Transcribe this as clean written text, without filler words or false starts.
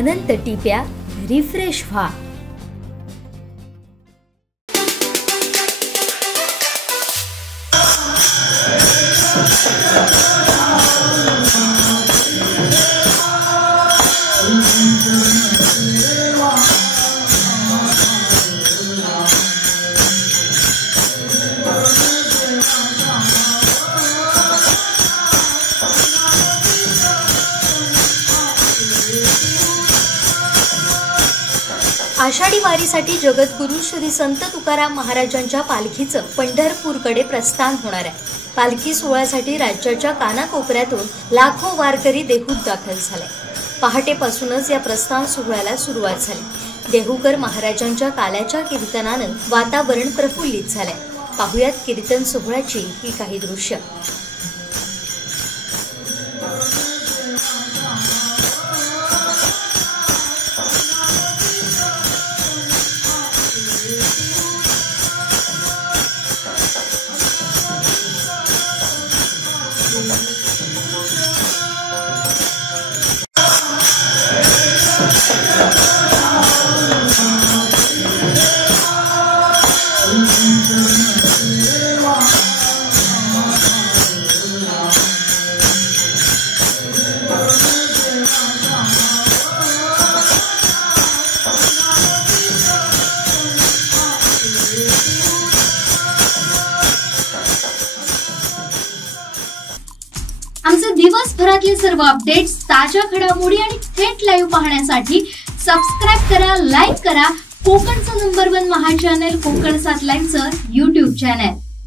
अनंत टिप्या refresh व्हा। आषाढी वारीसाठी जगद्गुरु श्री संत तुकाराम महाराजांच्या पालखीचं पंढरपूरकडे प्रस्थान होणार आहे। पालखी सोहळ्यासाठी राज्याच्या कानाकोपऱ्यातून लाखो वारकरी देहूत दाखल झाले। पहाटेपासूनच या प्रस्थान सोहळ्याला सुरुवात झाली। देहूकर महाराजांच्या काल्याच्या कीर्तनानं वातावरण प्रफुल्लित झाले। पाहुयात कीर्तन सोहळ्याची ही काही दृश्य। आमचे दिवसभरातले सर्व अपडेट्स, ताज्या घडामोडी आणि थेट लाईव्ह पाहण्यासाठी सबस्क्राइब करा, लाईक करा कोकणचं नंबर 1 महा चॅनल कोकण 7 लाईव्हचं YouTube चॅनल।